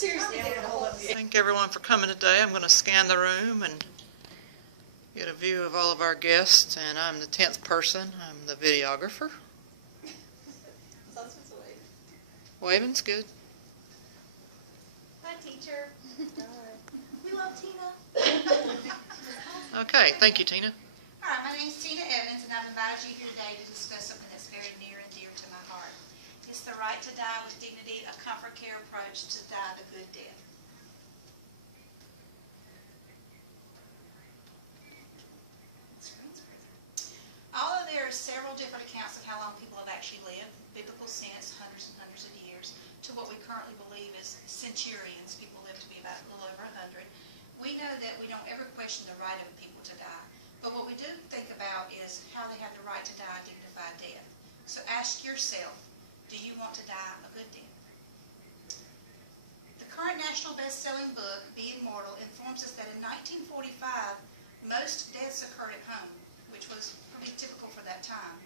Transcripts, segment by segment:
Seriously, I'm gonna hold up the. Thank everyone for coming today. I'm going to scan the room and get a view of all of our guests, and I'm the 10th person. I'm the videographer. Waving's good. Hi, teacher. We love Tina. Okay, thank you, Tina. All right, my name is Tina Evans, and I've invited you here today to discuss something that's very near and dear to my heart. It's the right to die with dignity, a comfort care approach to die the good death. Although there are several different accounts of how long people have actually lived, biblical sense, hundreds and hundreds of years, to what we currently believe is centurions, people live to be about a little over 100, we know that we don't ever question the right of people to die. But what we do think about is how they have the right to die a dignified death. So ask yourself, do you want to die a good death? The current national best-selling book, Be Immortal, informs us that in 1945, most deaths occurred at home, which was pretty typical for that time.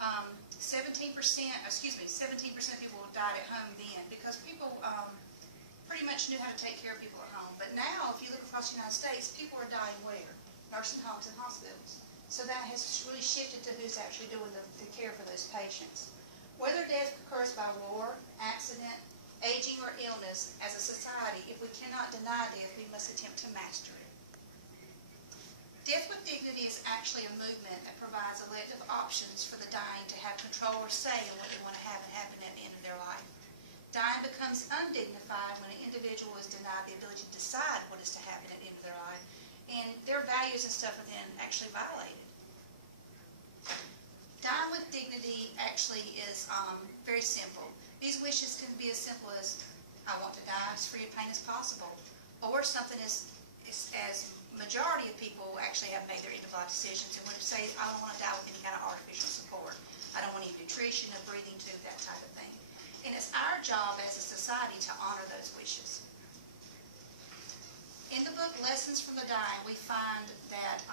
17% of people died at home then because people pretty much knew how to take care of people at home. But now, if you look across the United States, people are dying where? Nursing homes and hospitals. So that has really shifted to who's actually doing the care for those patients. Whether death occurs by war, accident, aging, or illness, as a society, if we cannot deny death, we must attempt to master it. Death with dignity is actually a movement that provides elective options for the dying to have control or say in what they want to have happen at the end of their life. Dying becomes undignified when an individual is denied the ability to decide what is to happen at the end of their life, and their values and stuff are then actually violated. Dying with dignity actually is very simple. These wishes can be as simple as, I want to die as free of pain as possible, or something as majority of people actually have made their end-of-life decisions and would say, I don't want to die with any kind of artificial support. I don't want any nutrition, a breathing tube, that type of thing. And it's our job as a society to honor those wishes. In the book Lessons from the Dying, we find that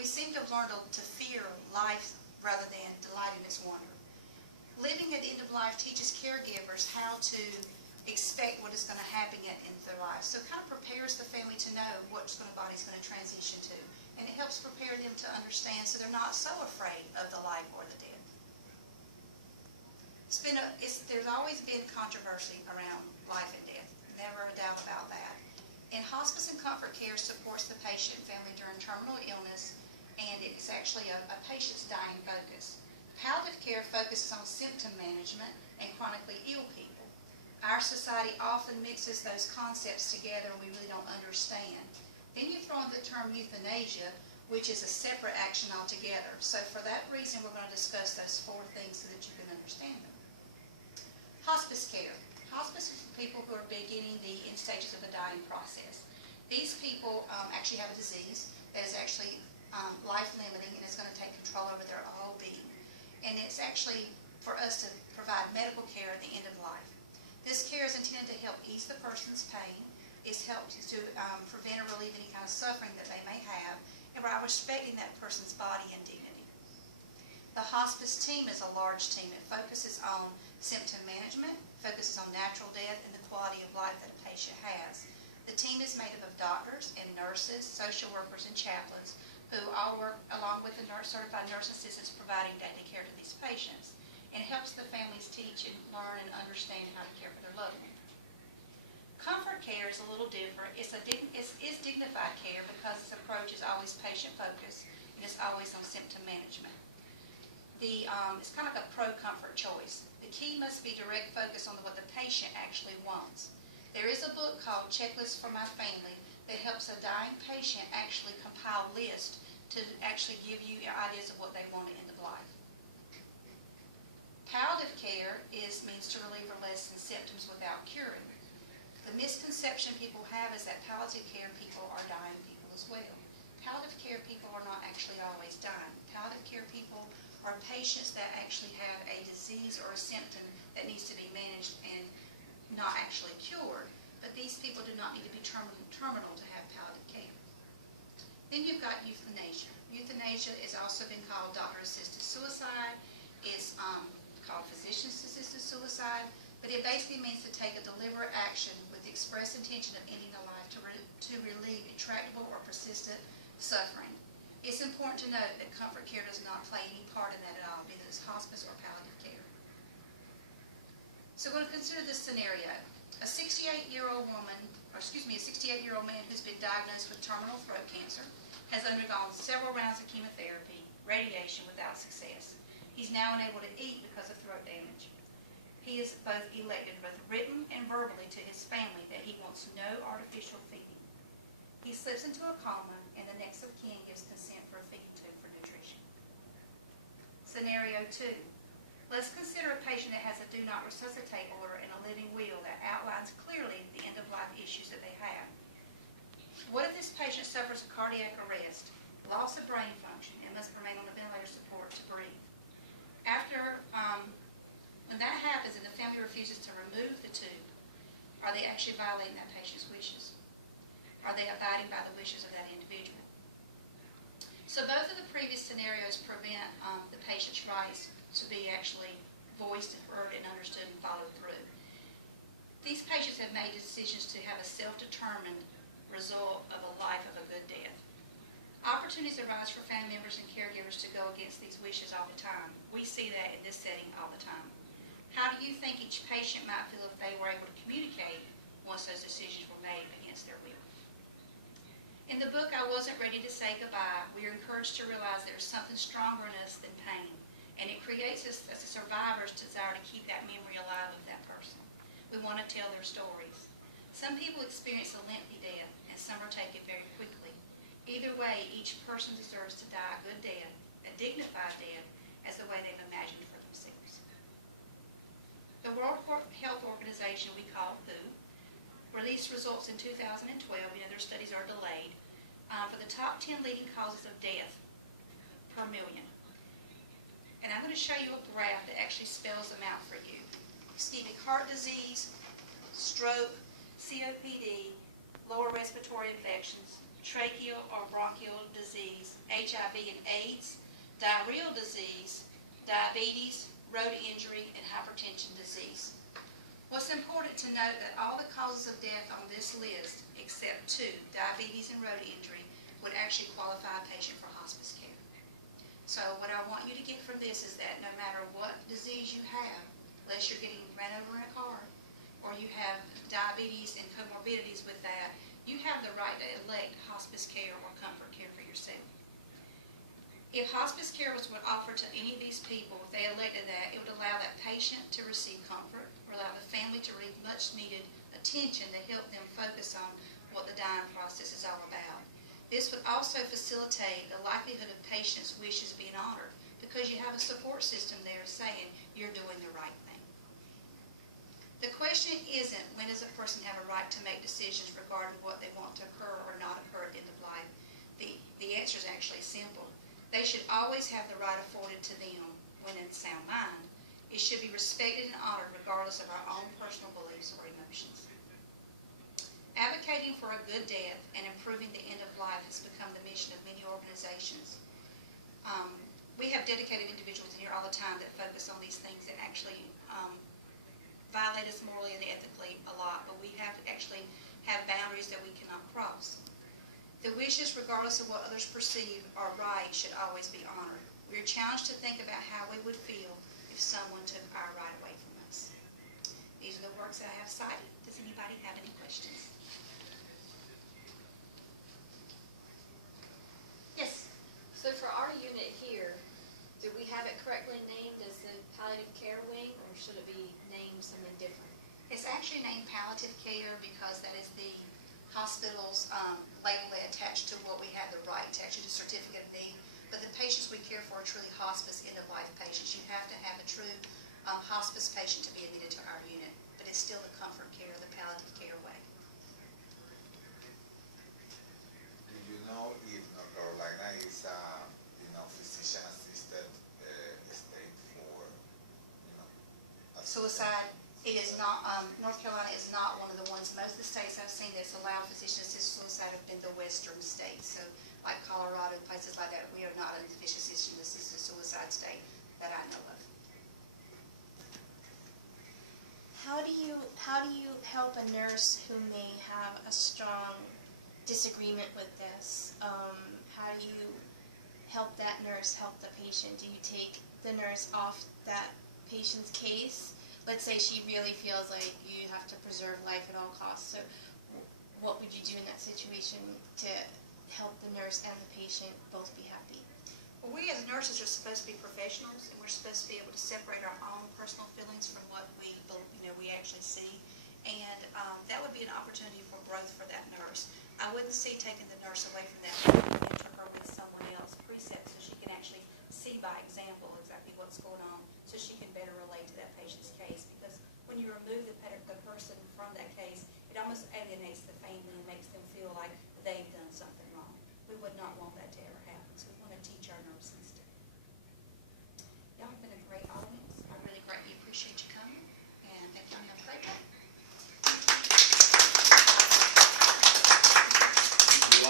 we seem to have learned to fear life rather than delight in its wonder. Living at the end of life teaches caregivers how to expect what is going to happen at the end of their lives. So it kind of prepares the family to know what the body's going to transition to. And it helps prepare them to understand so they're not so afraid of the life or the death. There's always been controversy around life and death. Never a doubt about that. And hospice and comfort care supports the patient and family during terminal illness, and it's actually a patient's dying focus. Palliative care focuses on symptom management and chronically ill people. Our society often mixes those concepts together and we really don't understand. Then you throw in the term euthanasia, which is a separate action altogether. So for that reason, we're going to discuss those 4 things so that you can understand them. Hospice care. Hospice is for people who are beginning the end stages of the dying process. These people actually have a disease that is actually life-limiting and is going to take control over their whole being. And it's actually for us to provide medical care at the end of life. This care is intended to help ease the person's pain. It's helped to prevent or relieve any kind of suffering that they may have, and while respecting that person's body and dignity. The hospice team is a large team. It focuses on symptom management, focuses on natural death, and the quality of life that a patient has. The team is made up of doctors and nurses, social workers, and chaplains, who all work along with the certified nurse assistants providing daily care to these patients. And helps the families teach and learn and understand how to care for their loved one. Comfort care is a little different. It's dignified care because its approach is always patient-focused and it's always on symptom management. It's kind of like a pro-comfort choice. The key must be direct focus on what the patient actually wants. There is a book called Checklist for My Family that helps a dying patient actually compile lists to actually give you ideas of what they want at the end of life. Palliative care means to relieve or lessen symptoms without curing. The misconception people have is that palliative care people are dying people as well. Palliative care people are not actually always dying. Palliative care people are patients that actually have a disease or a symptom that needs to be managed and not actually cured. But these people do not need to be terminal to have palliative care. Then you've got euthanasia. Euthanasia has also been called doctor-assisted suicide. It's called physician-assisted suicide, but it basically means to take a deliberate action with the express intention of ending a life to relieve intractable or persistent suffering. It's important to note that comfort care does not play any part in that at all, be it as hospice or palliative care. So we're going to consider this scenario. A 68-year-old man who's been diagnosed with terminal throat cancer has undergone several rounds of chemotherapy, radiation without success. He's now unable to eat because of throat damage. He has both elected, both written and verbally, to his family that he wants no artificial feeding. He slips into a coma, and the next of kin gives consent for a feeding tube for nutrition. Scenario 2. Let's consider a patient that has a do not resuscitate order and a living will that outlines clearly the end-of-life issues that they have. What if this patient suffers a cardiac arrest, loss of brain function, and must remain on a ventilator support to breathe? When that happens and the family refuses to remove the tube, are they actually violating that patient's wishes? Are they abiding by the wishes of that individual? So both of the previous scenarios prevent the patient's rights to be actually voiced, heard, and understood and followed through. These patients have made decisions to have a self-determined result of a life of a good death. Opportunities arise for family members and caregivers to go against these wishes all the time. We see that in this setting all the time. How do you think each patient might feel if they were able to communicate once those decisions were made against their will? In the book, I Wasn't Ready to Say Goodbye, we are encouraged to realize there's something stronger in us than pain, and it creates us as a survivor's desire to keep that memory alive of that person. We want to tell their stories. Some people experience a lengthy death, and some are taken very quickly. Either way, each person deserves to die a good death, a dignified death, as the way they've imagined for themselves. The World Health Organization, we call WHO, released results in 2012, their studies are delayed, for the top 10 leading causes of death per million. And I'm going to show you a graph that actually spells them out for you. Ischemic heart disease, stroke, COPD, lower respiratory infections, tracheal or bronchial disease, HIV and AIDS, diarrheal disease, diabetes, road injury, and hypertension disease. What's important to note that all the causes of death on this list, except 2, diabetes and road injury, would actually qualify a patient for hospice care. So what I want you to get from this is that no matter what disease you have, unless you're getting ran over in a car, or you have diabetes and comorbidities with that, you have the right to elect hospice care or comfort care for yourself. If hospice care was offered to any of these people, if they elected that, it would allow that patient to receive comfort, or allow the family to receive much needed attention to help them focus on what the dying process is all about. This would also facilitate the likelihood of patients' wishes being honored, because you have a support system there saying you're doing the right thing. The question isn't when does a person have a right to make decisions regarding what they want to occur or not occur at the end of life. The answer is actually simple. They should always have the right afforded to them when in sound mind. It should be respected and honored regardless of our own personal beliefs or emotions. Advocating for a good death and improving the end of life has become the mission of many organizations. We have dedicated individuals in here all the time that focus on these things and actually violate us morally and ethically a lot, but we have actually have boundaries that we cannot cross. The wishes, regardless of what others perceive are right, should always be honored. We are challenged to think about how we would feel if someone took our right away from us. These are the works that I have cited. Does anybody have any questions? Yes? So for our unit here, do we have it correctly named as the palliative care wing, or should it be named something different? It's actually named palliative care because that is the hospital's label they attach to what we have the right to actually do certificate of need. But the patients we care for are truly hospice end-of-life patients. You have to have a true hospice patient to be admitted to our unit, but it's still the comfort care, the palliative care way. Do you know if North Carolina is physician-assisted state for Suicide, it is not, North Carolina is not one of the ones, most of the states I've seen that's allowed physician-assisted suicide have been the western states. So like Colorado, places like that, we are not a physician-assisted suicide state that I know of. How do you help a nurse who may have a strong disagreement with this? How do you help that nurse help the patient? Do you take the nurse off that patient's case? Let's say she really feels like you have to preserve life at all costs. So what would you do in that situation to help the nurse and the patient both be happy? Well, we as nurses are supposed to be professionals, and we're supposed to be able to separate our own personal feelings from what we actually see. And that would be an opportunity for growth for that nurse. I wouldn't see taking the nurse away from that and enter her with someone else, precepts, so she can actually see by example exactly what's going on, so she can better relate to that patient's case. Because when you remove the person